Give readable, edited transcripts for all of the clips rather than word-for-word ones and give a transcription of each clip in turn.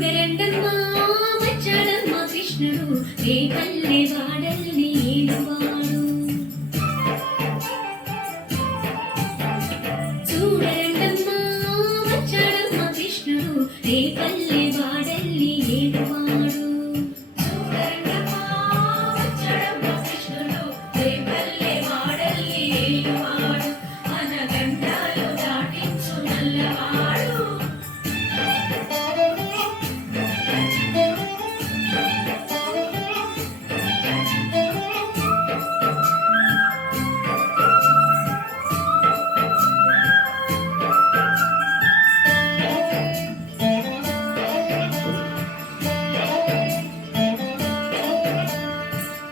చూడరండమ్మా వచ్చాడమ్మా కృష్ణుడు రేపల్లె వాడల్ని ఏలువాడు. చూడరండమ్మా వచ్చాడమ్మా కృష్ణుడు రేపల్లె వాడల్ని ఏలువాడు. చూడరండమ్మా వచ్చాడమ్మా కృష్ణుడు రేపల్లె వాడల్ని ఏలువాడు. మన గంటాలు దాటించు నల్లవాడు.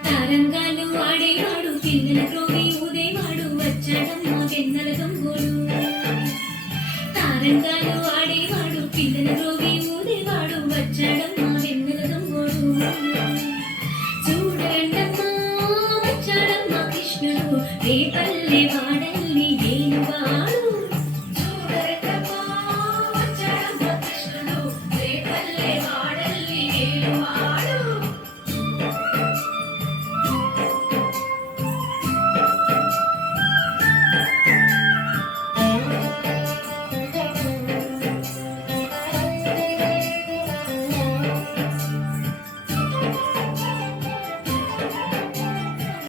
తారంగాలు ఆడేవాడు పిన్నెల త్రోవి ఊదేవాడు వచ్చాడమ్మా వెన్నెల దొంగోడు. తారంగాలు ఆడేవాడు పిన్నెల త్రోవి ఊదేవాడు వచ్చాడమ్మా వెన్నెల దొంగోడు. చూడరండమ్మా వచ్చాడమ్మా కృష్ణుడు రేపల్లె వాడల్ని ఏలువాడు.